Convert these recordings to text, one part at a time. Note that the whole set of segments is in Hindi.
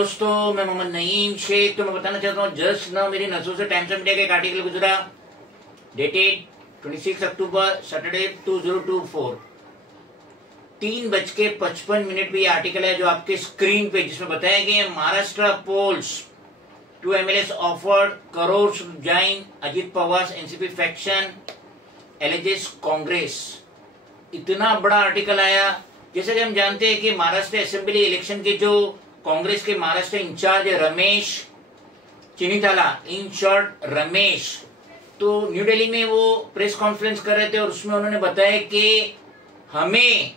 दोस्तों, मैं मोहम्मद नईम शेख। तो मैं बताना चाहता हूँ जस्ट ना मेरी नजरों से टाइम्स ऑफ इंडिया का एक आर्टिकल गुजरा, डेटेड 26 अक्टूबर सैटरडे 2024, 3:55 पे ये आर्टिकल है जो आपके स्क्रीन पे, जिसमें बताया गया Maharashtra polls 2 MLAs offered crore join Ajit Pawar NCP faction alleges Congress. इतना बड़ा आर्टिकल आया। जैसे कि हम जानते हैं कि महाराष्ट्र असेंबली इलेक्शन के जो कांग्रेस के महाराष्ट्र इंचार्ज है रमेश चिनीताला, इन शॉर्ट रमेश, तो न्यू दिल्ली में वो प्रेस कॉन्फ्रेंस कर रहे थे और उसमें उन्होंने बताया कि हमें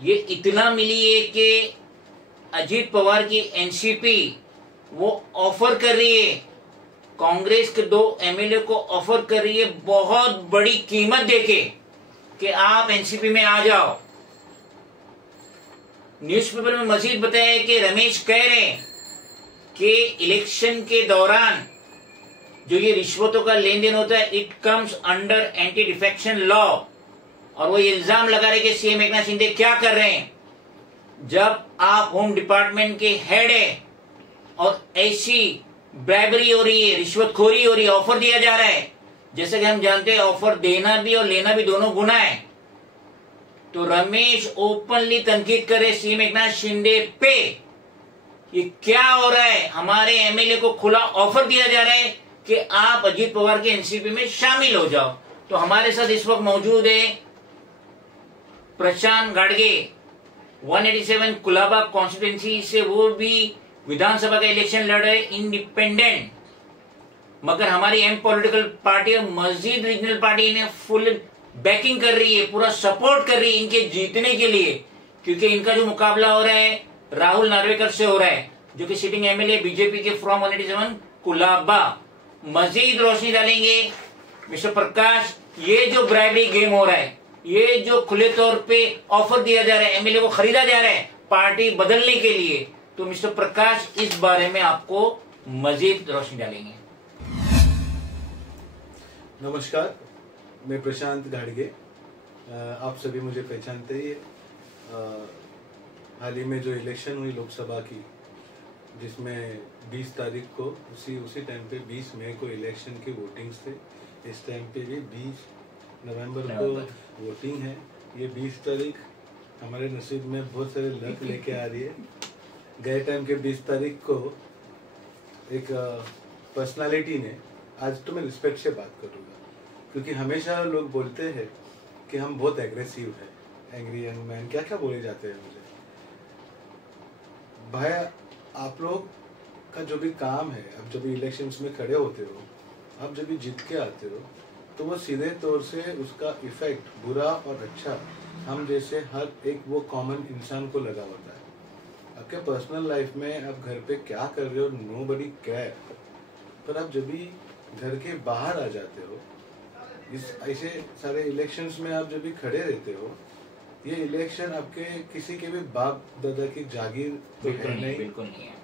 ये इतना मिली है कि अजीत पवार की एनसीपी वो ऑफर कर रही है, कांग्रेस के 2 MLA को ऑफर कर रही है बहुत बड़ी कीमत देके कि आप एनसीपी में आ जाओ। न्यूज़पेपर में मजीद बताया कि रमेश कह रहे हैं कि इलेक्शन के दौरान जो ये रिश्वतों का लेन देन होता है, it comes under anti defection law. और वो इल्जाम लगा रहे कि सीएम एकनाथ शिंदे क्या कर रहे हैं, जब आप होम डिपार्टमेंट के हेड है और ऐसी ब्राइबरी हो रही है, रिश्वतखोरी हो रही है, ऑफर दिया जा रहा है। जैसे कि हम जानते हैं ऑफर देना भी और लेना भी दोनों गुनाह है। तो रमेश ओपनली तनकीद करे सीएम एकनाथ शिंदे पे, ये क्या हो रहा है, हमारे MLA को खुला ऑफर दिया जा रहा है कि आप अजीत पवार के एनसीपी में शामिल हो जाओ। तो हमारे साथ इस वक्त मौजूद है प्रशांत गाड़गे, 187 कुलाबा कॉन्स्टिट्यूंसी से, वो भी विधानसभा का इलेक्शन लड़ रहे, इंडिपेंडेंट, मगर हमारी एम पॉलिटिकल पार्टी और मजीद रीजनल पार्टी ने फुल बैकिंग कर रही है, पूरा सपोर्ट कर रही है इनके जीतने के लिए, क्योंकि इनका जो मुकाबला हो रहा है राहुल नार्वेकर से हो रहा है, जो कि सिटिंग MLA बीजेपी के फ्रॉम 187 कुलाबा। मजीद रोशनी डालेंगे मिस्टर प्रकाश, ये जो ब्राइबरी गेम हो रहा है, ये जो खुले तौर पे ऑफर दिया जा रहा है, MLA को खरीदा जा रहा है पार्टी बदलने के लिए, तो मिस्टर प्रकाश इस बारे में आपको मजीद रोशनी डालेंगे। नमस्कार, मैं प्रशांत गाड़गे। आप सभी मुझे पहचानते ही। हाल ही में जो इलेक्शन हुई लोकसभा की, जिसमें 20 तारीख को उसी टाइम पे 20 मई को इलेक्शन की वोटिंग्स थे। इस टाइम पे भी 20 नवंबर को वोटिंग है। ये 20 तारीख हमारे नसीब में बहुत सारे लक लेके आ रही है। गए टाइम के 20 तारीख को एक पर्सनालिटी ने, आज तो मैं रिस्पेक्ट से बात करूँगा, क्योंकि हमेशा लोग बोलते हैं कि हम बहुत एग्रेसिव है, एंग्री यंग मैन, क्या क्या बोले जाते हैं मुझे। भाई, आप लोग का जो भी काम है, आप जब भी इलेक्शंस में खड़े होते हो, आप जब भी जीत के आते हो, तो वो सीधे तौर से उसका इफेक्ट, बुरा और अच्छा, हम जैसे हर एक वो कॉमन इंसान को लगा होता है। आपके पर्सनल लाइफ में आप घर पे क्या कर रहे हो, नोबडी केयर, पर आप जब भी घर के बाहर आ जाते हो, इस ऐसे सारे इलेक्शंस में आप जब भी खड़े रहते हो, ये इलेक्शन आपके किसी के भी बाप दादा की जागीर तो है नहीं, बिल्कुल नहीं है,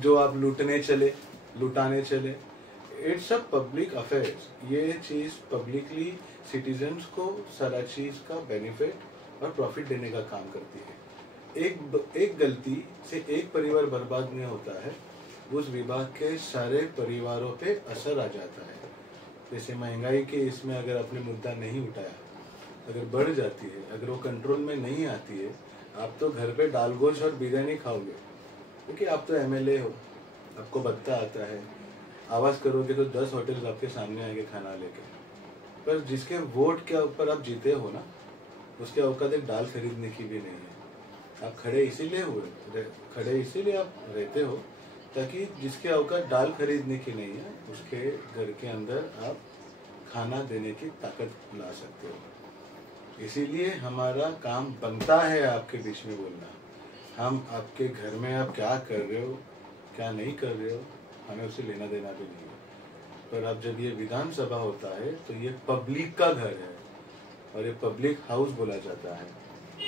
जो आप लुटाने चले। It's a public affairs. ये चीज पब्लिकली सिटीजन्स को सारा चीज का बेनिफिट और प्रॉफिट देने का काम करती है। एक गलती से एक परिवार बर्बाद नहीं होता है, उस विभाग के सारे परिवारों पे असर आ जाता है। जैसे महंगाई के इसमें अगर आपने मुद्दा नहीं उठाया, अगर बढ़ जाती है, अगर वो कंट्रोल में नहीं आती है, आप तो घर पे दाल गोश्त और बिरयानी खाओगे, क्योंकि आप तो MLA हो, आपको बत्ता आता है। आवाज़ करोगे तो 10 होटल आपके सामने आएंगे खाना लेके। पर जिसके वोट के ऊपर आप जीते हो ना, उसके औकात एक दाल खरीदने की भी नहीं है। आप खड़े इसीलिए आप रहते हो, ताकि जिसके औकात दाल खरीदने की नहीं है, उसके घर के अंदर आप खाना देने की ताकत ला सकते हो। इसीलिए हमारा काम बनता है आपके बीच में बोलना। हम आपके घर में आप क्या कर रहे हो, क्या नहीं कर रहे हो, हमें उससे लेना देना भी नहीं है। पर अब जब ये विधानसभा होता है तो ये पब्लिक का घर है और ये पब्लिक हाउस बोला जाता है।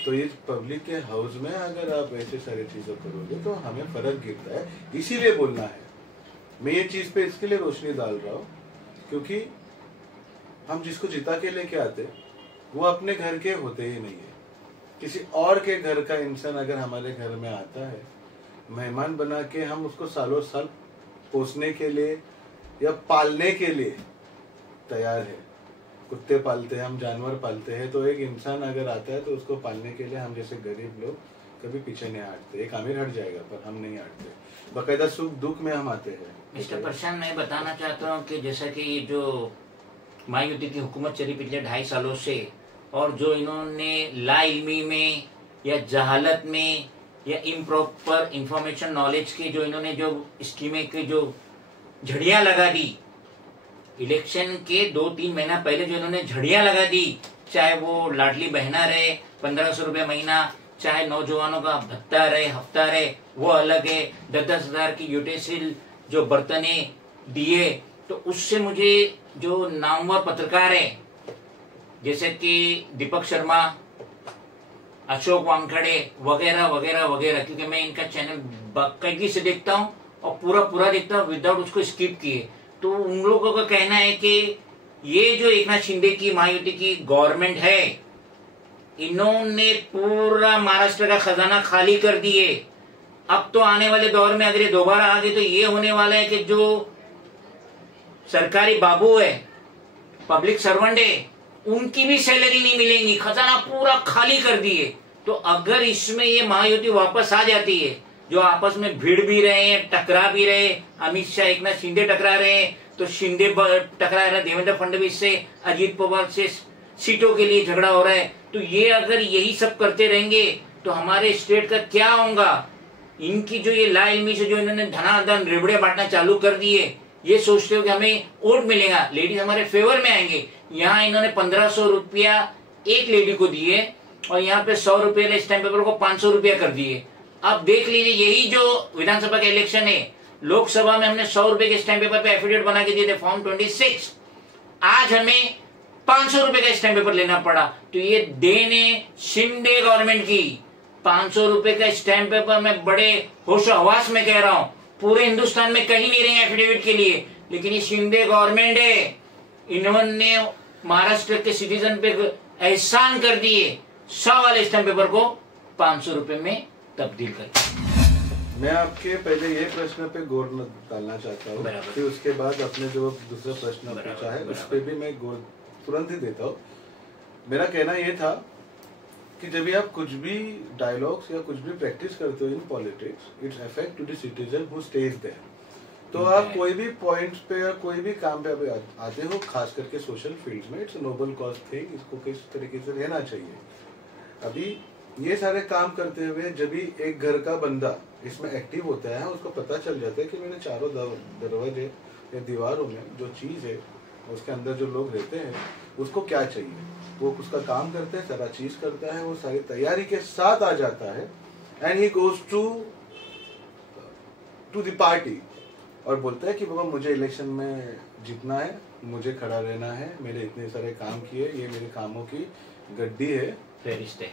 तो इस पब्लिक के हाउस में अगर आप ऐसे सारी चीजें करोगे तो हमें फर्क गिरता है, इसीलिए बोलना है। मैं ये चीज पे इसके लिए रोशनी डाल रहा हूँ क्योंकि हम जिसको जिता के लेके आते वो अपने घर के होते ही नहीं है। किसी और के घर का इंसान अगर हमारे घर में आता है, मेहमान बना के हम उसको सालों साल पोसने के लिए या पालने के लिए तैयार है। कुत्ते पालते हैं, हम जानवर पालते हैं, तो एक इंसान अगर आता है तो उसको पालने के लिए हम जैसे गरीब लोग कभी पीछे नहीं हटते। एक अमीर हट जाएगा पर हम नहीं हटते, बाकायदा सुख दुख में हम आते हैं। मिस्टर प्रशांत, मैं बताना चाहता हूँ कि जैसा कि ये जो महायुति की हुकूमत चली पिछले 2.5 सालों से, और जो इन्होंने लाइल्मी में या जहालत में या इम्प्रॉपर इंफॉर्मेशन नॉलेज के जो इन्होंने जो स्कीमें के जो झड़ियां लगा दी, इलेक्शन के 2-3 महीना पहले जो इन्होंने झड़ियां लगा दी, चाहे वो लाडली बहना रहे 1500 रुपये महीना, चाहे नौजवानों का भत्ता रहे, हफ्ता रहे, वो अलग है, 10-10 हजार की यूटेसिल जो बर्तने दिए, तो उससे मुझे जो नामवर पत्रकार है जैसे कि दीपक शर्मा, अशोक वानखड़े वगैरह वगैरह वगैरह, क्योंकि मैं इनका चैनल बाकायदगी से देखता हूँ और पूरा देखता हूँ विदाउट उसको स्किप किए, तो उन लोगों का कहना है कि ये जो एकनाथ शिंदे की महायुति की गवर्नमेंट है, इन्होंने पूरा महाराष्ट्र का खजाना खाली कर दिए। अब तो आने वाले दौर में अगर ये दोबारा आ गए तो ये होने वाला है कि जो सरकारी बाबू है, पब्लिक सर्वेंट है, उनकी भी सैलरी नहीं मिलेगी, खजाना पूरा खाली कर दिए। तो अगर इसमें ये महायुति वापस आ जाती है, जो आपस में भिड़ भी रहे हैं, टकरा भी रहे, अमित शाह एकनाथ शिंदे टकरा रहे हैं, तो शिंदे टकरा रहा है देवेंद्र फडणवीस से, अजीत पवार से सीटों के लिए झगड़ा हो रहा है, तो ये अगर यही सब करते रहेंगे तो हमारे स्टेट का क्या होगा। इनकी जो ये लाइल्मी से जो इन्होंने धनाधन रिबड़े बांटना चालू कर दिए, ये सोचते हो कि हमें वोट मिलेगा, लेडीज हमारे फेवर में आएंगे। यहाँ इन्होंने 1500 रुपया एक लेडी को दिए और यहाँ पे 100 रुपये स्टैम्प पेपर को 500 रुपया कर दिए। अब देख लीजिए, यही जो विधानसभा का इलेक्शन है, लोकसभा में हमने 100 रुपए के स्टैम्प पेपर पे एफिडेविट बना के दिए थे फॉर्म 26, आज हमें 500 रुपए का स्टैम्प पेपर लेना पड़ा। तो ये देन है शिंदे गवर्नमेंट की। 500 रुपए का स्टैम्प पेपर मैं बड़े होशो हवास में कह रहा हूं, पूरे हिंदुस्तान में कहीं नहीं रहे एफिडेविट के लिए, लेकिन ये शिंदे गवर्नमेंट है, इन्होंने महाराष्ट्र के सिटीजन पे एहसान कर दिए, 100 वाले स्टैम्प पेपर को 500 रुपए में तब्दील कर। मैं आपके पहले ये प्रश्न पे गौर डालना चाहता हूँ, फिर उसके बाद अपने जो दूसरा प्रश्न पूछा है उस पर भी मैं गौर तुरंत ही देता हूँ। मेरा कहना ये था कि जब भी आप कुछ भी डायलॉग्स या कुछ भी प्रैक्टिस करते हो in politics, its affect to the citizen who stays there. तो आप कोई भी पॉइंट्स पे या कोई भी काम पे आते हो, खास करके सोशल फील्ड्स में, इट्स नोबल कॉज थिंग, इसको किस तरीके से रहना चाहिए। अभी ये सारे काम करते हुए जब भी एक घर का बंदा इसमें एक्टिव होता है, उसको पता चल जाता है कि मेरे चारों दरवाजे या दीवारों में जो चीज़ है, उसके अंदर जो लोग रहते हैं, उसको क्या चाहिए, वो उसका काम करते हैं, सारा चीज़ करता है, वो सारी तैयारी के साथ आ जाता है and he goes to the party और बोलता है कि बाबा मुझे इलेक्शन में जीतना है, मुझे खड़ा रहना है, मेरे इतने सारे काम किए, ये मेरे कामों की गड्डी है, रिश्ते।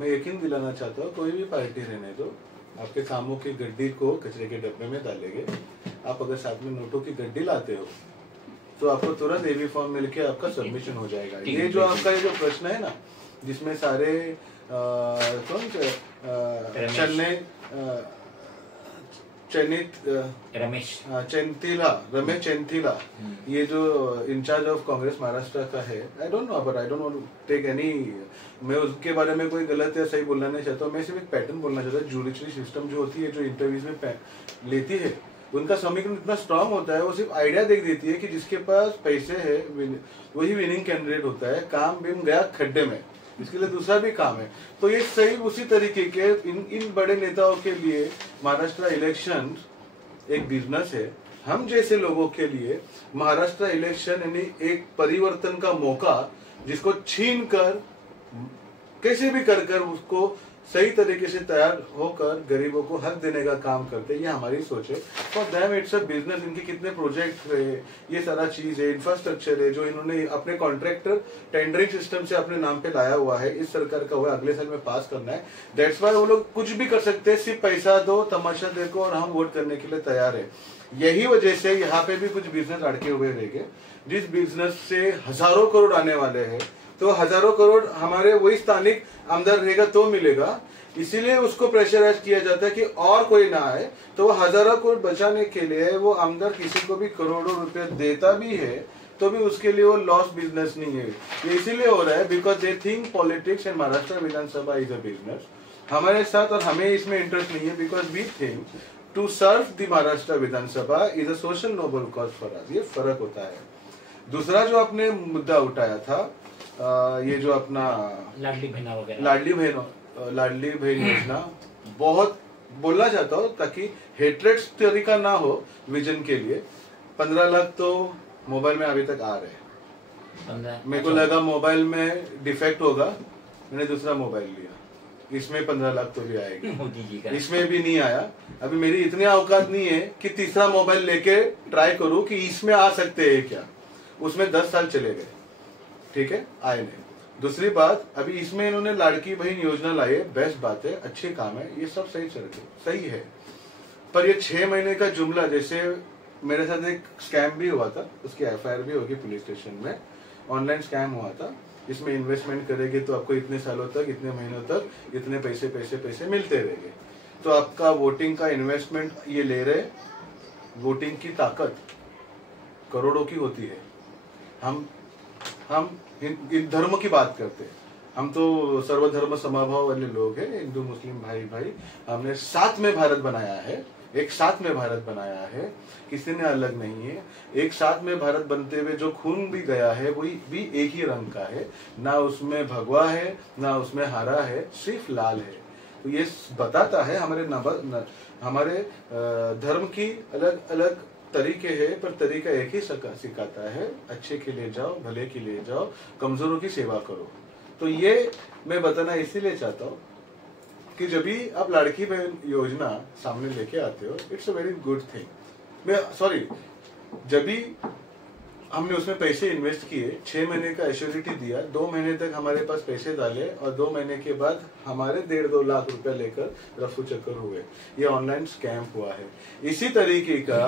मैं यकीन दिलाना चाहता हूँ, कोई भी पार्टी रहने दो, आपके कामों की गड्डी को कचरे के डब्बे में डालेंगे। आप अगर साथ में नोटों की गड्डी लाते हो तो आपको तुरंत एवी फॉर्म मिलके आपका सबमिशन हो जाएगा। ये जो आपका ये जो प्रश्न है ना, जिसमें सारे कौन से रमेश चेंथिला, ये जो इंचार्ज ऑफ कांग्रेस महाराष्ट्र का है, I don't know, but I don't want to take any, मैं उसके बारे में कोई गलत या सही बोलना नहीं चाहता हूँ। मैं सिर्फ एक पैटर्न बोलना चाहता हूँ। जुडिशरी सिस्टम जो होती है, जो इंटरव्यूज में लेती है, उनका समीकरण इतना स्ट्रांग होता है, वो सिर्फ आइडिया देख देती है कि जिसके पास पैसे है वही विनिंग कैंडिडेट होता है। काम बिम गया खड्डे में, इसके लिए दूसरा भी काम है। तो ये सही उसी तरीके के इन बड़े नेताओं के लिए महाराष्ट्र इलेक्शन एक बिजनेस है। हम जैसे लोगों के लिए महाराष्ट्र इलेक्शन यानी एक परिवर्तन का मौका, जिसको छीन कर कैसे भी कर उसको सही तरीके से तैयार होकर गरीबों को हक देने का काम करते हैं। ये हमारी सोच है। For them it's a business. इनके कितने प्रोजेक्ट रहे, ये सारा चीज है, इंफ्रास्ट्रक्चर है, जो इन्होंने अपने कॉन्ट्रैक्टर टेंडरिंग सिस्टम से अपने नाम पे लाया हुआ है, इस सरकार का हुआ, अगले साल में पास करना है। दैट्स वाई वो लोग कुछ भी कर सकते हैं, सिर्फ पैसा दो, तमाशा देखो और हम वोट करने के लिए तैयार है। यही वजह से यहाँ पे भी कुछ बिजनेस अड़के हुए रहेंगे, जिस बिजनेस से हजारों करोड़ आने वाले हैं। तो हजारों करोड़ हमारे वही स्थानिक आमदार रहेगा तो मिलेगा, इसीलिए उसको प्रेशराइज किया जाता है कि और कोई ना आए। तो वो हजारों करोड़ बचाने के लिए वो आमदार किसी को भी करोड़ों रुपए देता भी है तो भी उसके लिए वो लॉस बिजनेस नहीं है। ये इसीलिए हो रहा है because they think politics and Maharashtra Vidhan Sabha is a business हमारे साथ, और हमें इसमें इंटरेस्ट नहीं है because we think to serve the Maharashtra Vidhan Sabha is a social noble cause for us. ये फर्क होता है। दूसरा जो आपने मुद्दा उठाया था ये जो अपना लाडली बहन योजना, बहुत बोलना चाहता हूँ ताकि हेट्रेड तरीका ना हो विजन के लिए। 15 लाख तो मोबाइल में अभी तक आ रहे हैं। मेरे को लगा मोबाइल में डिफेक्ट होगा, मैंने दूसरा मोबाइल लिया, इसमें 15 लाख तो भी आएगा, इसमें भी नहीं आया। अभी मेरी इतनी औकात नहीं है कि तीसरा मोबाइल लेके ट्राई करूं कि इसमें आ सकते हैं क्या। उसमें 10 साल चले गए, ठीक है, आए नहीं। दूसरी बात, अभी इसमें इन्होंने लाड़की बहन योजना लाई है, बेस्ट बात है, अच्छे काम है, ये सब सही है। पर ये 6 महीने का जुमला, जैसे मेरे साथ एक स्कैम भी हुआ था, उसकी FIR भी होगी पुलिस स्टेशन में, ऑनलाइन स्कैम हुआ था। इसमें इन्वेस्टमेंट करेंगे तो आपको इतने सालों तक, इतने महीनों तक इतने पैसे मिलते रहेंगे। तो आपका वोटिंग का इन्वेस्टमेंट ये ले रहे। वोटिंग की ताकत करोड़ों की होती है। हम इन धर्म की बात करते हैं, हम तो सर्वधर्म समभाव वाले लोग हैं, हिंदू मुस्लिम भाई। हमने साथ में भारत बनाया है, एक साथ में भारत बनाया है, किसी ने अलग नहीं है। एक साथ में भारत बनते हुए जो खून भी गया है वही भी एक ही रंग का है, ना उसमें भगवा है ना उसमें हरा है, सिर्फ लाल है। तो ये बताता है हमारे धर्म की अलग अलग तरीके हैं, पर तरीका एक ही सिखाता है, अच्छे के लिए जाओ, भले के लिए जाओ, कमजोरों की सेवा करो। तो ये मैं बताना इसीलिए चाहता हूँ कि जब भी आप लड़की बहन योजना सामने लेके आते हो, it's a very good thing. जब भी हमने उसमें पैसे इन्वेस्ट किए, 6 महीने का एश्योरिटी दिया, 2 महीने तक हमारे पास पैसे डाले और 2 महीने के बाद हमारे 1.5-2 लाख रुपया लेकर रफू चक्कर हुए। ये ऑनलाइन स्कैम हुआ है। इसी तरीके का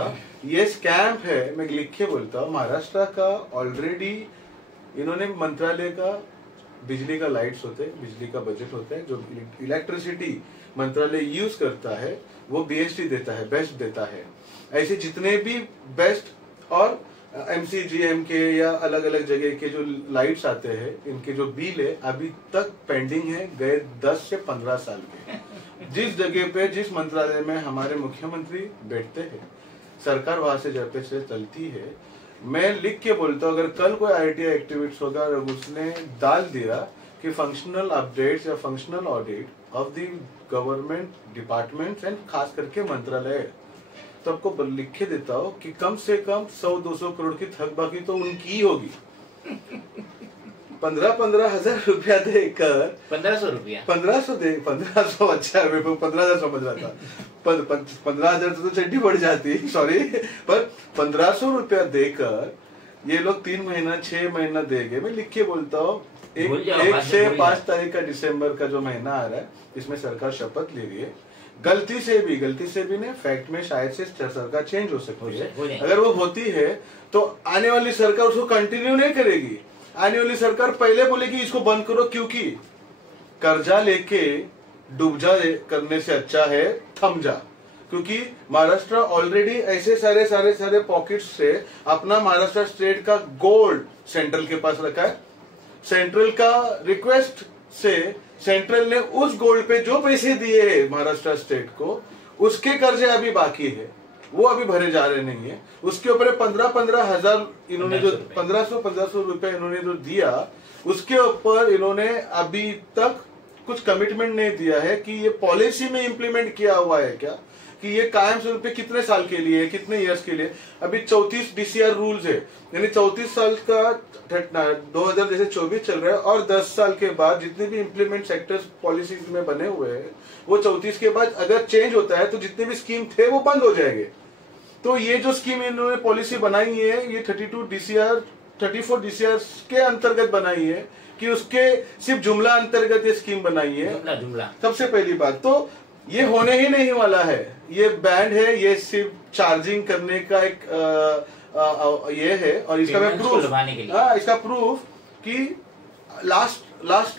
ये स्कैम है, मैं लिख के बोलता हूँ। महाराष्ट्र का ऑलरेडी इन्होंने मंत्रालय का बिजली का लाइट्स होते हैं, बिजली का बजट होता है, जो इलेक्ट्रिसिटी मंत्रालय यूज करता है वो BST देता है, बेस्ट देता है। ऐसे जितने भी बेस्ट और MCGM के या अलग अलग जगह के जो लाइट्स आते हैं, इनके जो बिल है अभी तक पेंडिंग है, गए 10 से 15 साल के। जिस जगह पे, जिस मंत्रालय में हमारे मुख्यमंत्री बैठते हैं, सरकार वहां से जब से चलती है। मैं लिख के बोलता हूँ, अगर कल कोई ITI एक्टिविटीज होगा और उसने डाल दिया कि फंक्शनल अपडेट्स या functional audit of the government departments and खास करके मंत्रालय, तो आपको लिख के देता हूँ कि कम से कम 100-200 करोड़ की थकबाकी तो उनकी ही होगी। 15-15 हजार रुपया देकर 1500 रुपया 1500 अच्छा है, 15,000 समझ रहा था। 15,000 तो चड्डी बढ़ जाती, सॉरी, पर 1500 रुपया देकर ये लोग 3 महीना 6 महीना देंगे। मैं लिख के बोलता हूँ, 1 से 5 तारीख का दिसंबर का जो महीना आ रहा है, इसमें सरकार शपथ ले रही है। गलती से भी नहीं, फैक्ट में शायद से सरकार चेंज हो सकती है। अगर वो होती है तो आने वाली सरकार उसको कंटिन्यू नहीं करेगी। आने वाली सरकार पहले बोलेगी इसको बंद करो, क्योंकि कर्जा लेके डूब जा करने से अच्छा है थम जा। क्योंकि महाराष्ट्र ऑलरेडी ऐसे सारे पॉकेट्स से अपना महाराष्ट्र स्टेट का गोल्ड सेंट्रल के पास रखा है। सेंट्रल का रिक्वेस्ट से सेंट्रल ने उस गोल्ड पे जो पैसे दिए हैं महाराष्ट्र स्टेट को, उसके कर्जे अभी बाकी है, वो अभी भरे जा रहे नहीं है। उसके ऊपर 15-15 हजार इन्होंने जो 1500 रुपए इन्होंने जो दिया, उसके ऊपर इन्होंने अभी तक कुछ कमिटमेंट नहीं दिया है कि ये पॉलिसी में इंप्लीमेंट किया हुआ है क्या, कि ये कायम स्वरूप पे कितने साल के लिए, कितने इयर्स के लिए। अभी 34 DCR रूल्स है, यानी 34 साल का 2024 चल रहा है, और 10 साल के बाद जितने भी इंप्लीमेंट सेक्टर्स पॉलिसीज में बने हुए हैं, वो 34 के बाद अगर चेंज होता है तो जितने भी स्कीम थे वो बंद हो जाएंगे। तो ये जो स्कीम इन्होंने पॉलिसी बनाई है, ये 34 DCR के अंतर्गत बनाई है, कि उसके सिर्फ जुमला अंतर्गत ये स्कीम बनाई है। जुमला सबसे पहली बात तो ये होने ही नहीं वाला है, ये बैंड है, ये सिर्फ चार्जिंग करने का एक ये है। और इसका मैं प्रूफ, इसका प्रूफ कि लास्ट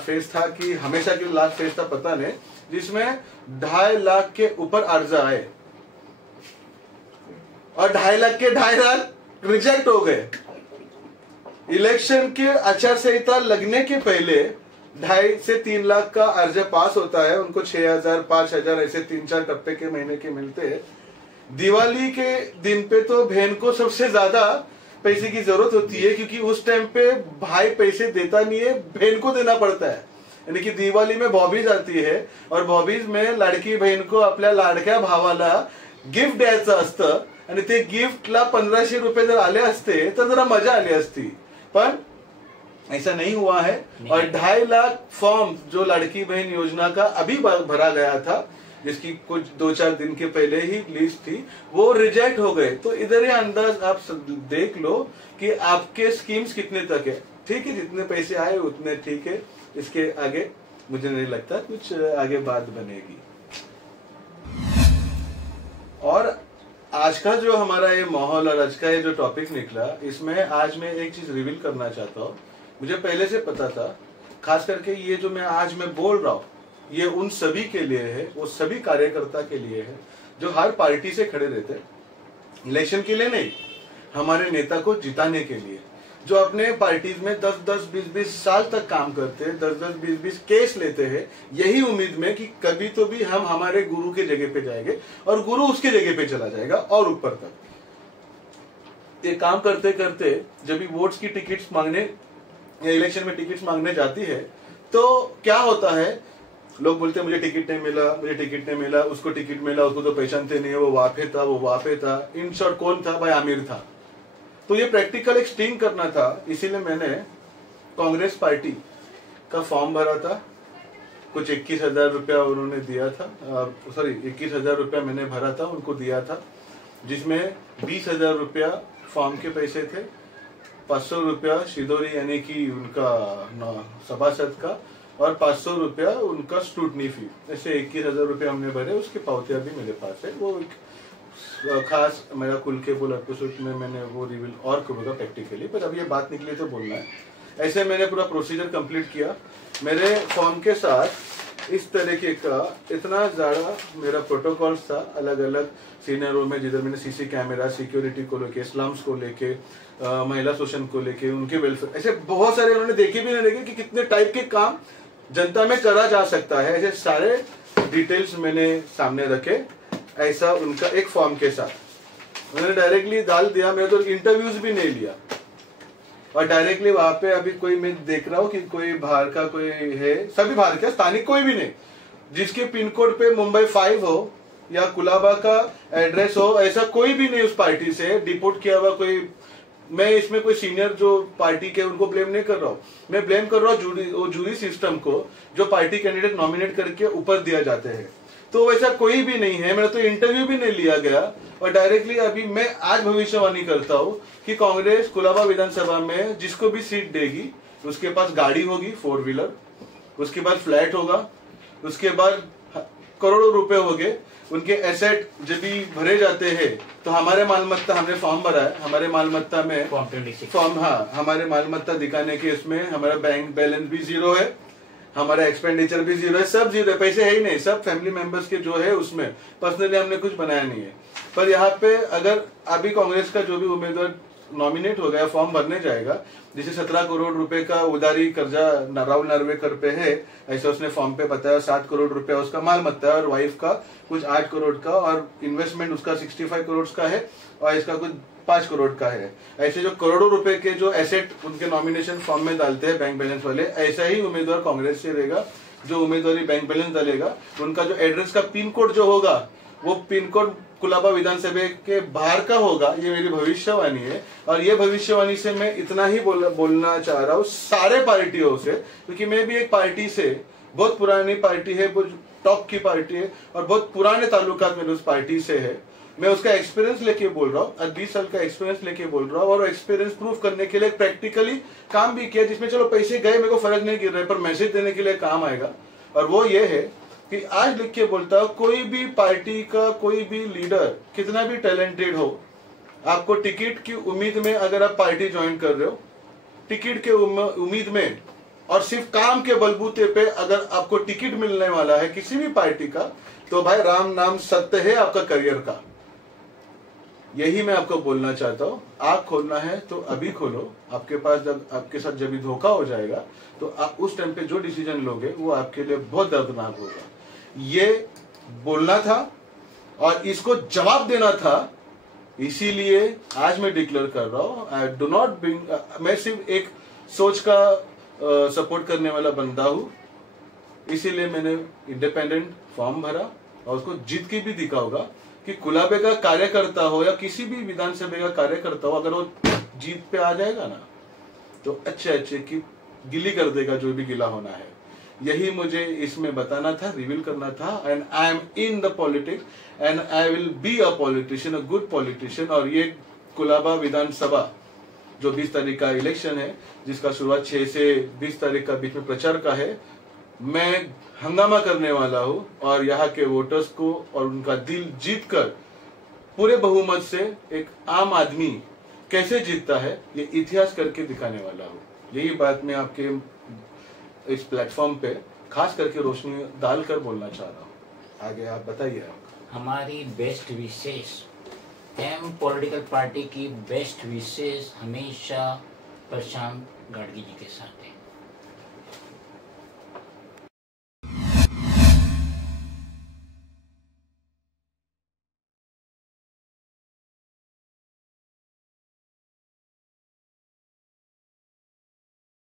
फेज था कि हमेशा के लास्ट फेज था पता नहीं, जिसमें 2.5 लाख के ऊपर अर्जा आए और 2.5 लाख के 2.5 लाख रिजेक्ट हो गए। इलेक्शन के आचार संहिता लगने के पहले 2.5 से 3 लाख का अर्जा पास होता है, उनको 6,000 5,000 ऐसे 3-4 टप्पे के महीने के मिलते हैं। दिवाली के दिन पे तो बहन को सबसे ज्यादा पैसे की जरूरत होती है, क्योंकि उस टाइम पे भाई पैसे देता नहीं है, बहन को देना पड़ता है। यानी कि दिवाळी में भाऊबीज आती है और भाऊबीज में लाडकी बहीण को आपल्या लाडक्या भावाला गिफ्ट द्यायचं असतं आणि ते गिफ्टला 1,500 रुपये जर आले असते तर जरा मजा आली असती, पर ऐसा नहीं हुआ है। और 2.5 लाख फॉर्म जो लड़की बहन योजना का अभी भरा गया था, जिसकी कुछ 2-4 दिन के पहले ही लिस्ट थी, वो रिजेक्ट हो गए। तो इधर ही अंदाज आप देख लो कि आपके स्कीम्स कितने तक है। ठीक है, जितने पैसे आए उतने ठीक है, इसके आगे मुझे नहीं लगता कुछ आगे बात बनेगी। और आज का जो हमारा ये माहौल और आज का ये जो टॉपिक निकला, इसमें आज मैं एक चीज रिवील करना चाहता हूँ। मुझे पहले से पता था, खास करके ये जो मैं बोल रहा हूँ, ये उन सभी के लिए है, वो सभी कार्यकर्ता के लिए है जो हर पार्टी से खड़े रहते हैं, इलेक्शन के लिए नहीं, हमारे नेता को जिताने के लिए, जो अपने पार्टीज में 10-10, 20-20 साल तक काम करते हैं, 10-10, 20-20 केस लेते हैं, यही उम्मीद में कि कभी तो भी हम हमारे गुरु के जगह पे जाएंगे और गुरु उसके जगह पे चला जाएगा और ऊपर तक। ये काम करते करते जब भी वोट्स की टिकट्स मांगने या इलेक्शन में टिकट्स मांगने जाती है, तो क्या होता है, लोग बोलते हैं मुझे टिकट नहीं मिला, मुझे टिकट नहीं मिला, उसको टिकट मिला, उसको तो पहचानते नहीं है, वो वहां पे था। इन शॉर्ट कौन था भाई? आमिर था। तो ये प्रैक्टिकल एक स्टिंग करना था, इसीलिए मैंने कांग्रेस पार्टी का फॉर्म भरा था। कुछ 21,000 रुपया उन्होंने दिया था, 21,000 रुपया मैंने भरा था, उनको दिया था, जिसमें 20,000 रुपया फॉर्म के पैसे थे, 500 रुपया शिदोरी यानी कि उनका सभासद का, और 500 रुपया उनका स्क्रूटनी फी। ऐसे 21,000 रुपया हमने भरे, उसकी पावतियां भी मेरे पास है। वो एक खास मेरा कुल के बोल एपिसोड में मैंने वो रिवील और करूँगा प्रैक्टिकली, पर अब ये बात निकली तो बोलना है। ऐसे मैंने पूरा प्रोसीजर कंप्लीट किया। मेरे फॉर्म के साथ इस तरीके का इतना ज़्यादा मेरा प्रोटोकॉल्स था, अलग अलग सीनियरों में, जिधर मैंने सीसी कैमरा, सिक्योरिटी को लेके, स्लम्स को लेके, महिला शोषण को लेके, उनके वेलफेयर, ऐसे बहुत सारे उन्होंने देखे भी नहीं लगे कि कितने टाइप के काम जनता में करा जा सकता है। ऐसे सारे डिटेल्स मैंने सामने रखे, ऐसा उनका एक फॉर्म के साथ उन्होंने डायरेक्टली डाल दिया। मैंने तो इंटरव्यूज भी नहीं लिया और डायरेक्टली वहां पे अभी कोई मैं देख रहा हूँ कि कोई बाहर का कोई है, सभी बाहर का, स्थानिक कोई भी नहीं, जिसके पिन कोड पे मुंबई 5 हो या कुलाबा का एड्रेस हो, ऐसा कोई भी नहीं उस पार्टी से डिपोर्ट किया हुआ कोई। मैं इसमें कोई सीनियर जो पार्टी के उनको ब्लेम नहीं कर रहा हूँ, मैं ब्लेम कर रहा हूँ जूरी सिस्टम को, जो पार्टी कैंडिडेट नॉमिनेट करके ऊपर दिया जाते हैं। तो वैसा कोई भी नहीं है, मेरा तो इंटरव्यू भी नहीं लिया गया। और डायरेक्टली अभी मैं आज भविष्यवाणी करता हूँ कि कांग्रेस कुलाबा विधानसभा में जिसको भी सीट देगी, उसके पास गाड़ी होगी 4 व्हीलर, उसके बाद फ्लैट होगा, उसके बाद करोड़ों रुपए हो गए, उनके एसेट जब भी भरे जाते हैं तो हमारे मालमत्ता, हमने फॉर्म भरा है, हमारे मालमत्ता में फॉर्म, हाँ, हमारे मालमत्ता दिखाने के इसमें हमारा बैंक बैलेंस भी 0 है, हमारा एक्सपेंडिचर भी 0 है, सब 0 है, पैसे है ही नहीं, सब फैमिली मेंबर्स के जो है उसमें पर्सनली हमने कुछ बनाया नहीं है। पर यहाँ पे अगर अभी कांग्रेस का जो भी उम्मीदवार नॉमिनेट हो गया, फॉर्म भरने जाएगा, जिसे 17 करोड़ रुपए का उधारी कर्जा राहुल नार्वेकर पे है, ऐसा उसने फॉर्म पे बताया, 7 करोड़ रुपया उसका मालमत्ता है और वाइफ का कुछ 8 करोड़ का, और इन्वेस्टमेंट उसका 65 करोड़ का है और इसका कुछ 5 करोड़ का है। ऐसे जो करोड़ों रुपए के जो एसेट उनके नॉमिनेशन फॉर्म में डालते हैं बैंक बैलेंस वाले, ऐसा ही उम्मीदवार कांग्रेस से रहेगा। जो उम्मीदवारी बैंक बैलेंस डालेगा, उनका जो एड्रेस का पिन कोड जो होगा, वो पिन कोड कुलाबा विधानसभा के बाहर का होगा। ये मेरी भविष्यवाणी है और ये भविष्यवाणी से मैं इतना ही बोलना चाह रहा हूँ सारे पार्टियों से, क्योंकि मैं भी एक पार्टी से, बहुत पुरानी पार्टी है, बहुत टॉप की पार्टी है और बहुत पुराने ताल्लुकात मेरे उस पार्टी से है। मैं उसका एक्सपीरियंस लेके बोल रहा हूँ, 20 साल का एक्सपीरियंस लेके बोल रहा हूँ, और एक्सपीरियंस प्रूफ करने के लिए प्रैक्टिकली काम भी किया, जिसमें चलो पैसे गए, मेरे को फर्क नहीं गिर रहा है, पर मैसेज देने के लिए काम आएगा। और वो ये है कि आज लिख के बोलता हूं, कोई भी पार्टी का कोई भी लीडर कितना भी टैलेंटेड हो, आपको टिकट की उम्मीद में अगर आप पार्टी ज्वाइन कर रहे हो, टिकट के उम्मीद में और सिर्फ काम के बलबूते पे अगर आपको टिकट मिलने वाला है किसी भी पार्टी का, तो भाई राम नाम सत्य है आपका करियर का। यही मैं आपको बोलना चाहता हूँ। आँख खोलना है तो अभी खोलो। आपके पास जब आपके साथ जब भी धोखा हो जाएगा तो आप उस टाइम पे जो डिसीजन लोगे वो आपके लिए बहुत दर्दनाक होगा। ये बोलना था और इसको जवाब देना था, इसीलिए आज मैं डिक्लेयर कर रहा हूँ। आई डू नॉट बिंग, मैं सिर्फ एक सोच का सपोर्ट करने वाला बंदा हूँ, इसीलिए मैंने इंडिपेंडेंट फॉर्म भरा और उसको जीत के भी दिखा होगा कि कुलाबे का कार्यकर्ता हो या किसी भी विधानसभा का कार्यकर्ता हो, अगर वो जीत पे आ जाएगा ना तो अच्छे की गिली कर देगा जो भी गिला होना है। यही मुझे इसमें बताना था, रिवील करना था। And I am in the politics and I will be a politician, a good politician. और ये कुलाबा विधानसभा जो 20 तारीख का इलेक्शन है, जिसका शुरुआत 6 से 20 तारीख का बीच में प्रचार का है, मैं हंगामा करने वाला हूँ और यहाँ के वोटर्स को और उनका दिल जीतकर पूरे बहुमत से एक आम आदमी कैसे जीतता है ये इतिहास करके दिखाने वाला हूँ। यही बात मैं आपके इस प्लेटफॉर्म पे खास करके रोशनी डालकर बोलना चाह रहा हूँ। आगे आप बताइए। हमारी बेस्ट विशेष एम पॉलिटिकल पार्टी की बेस्ट विशेष हमेशा प्रशांत गाड़गी जी के साथ है।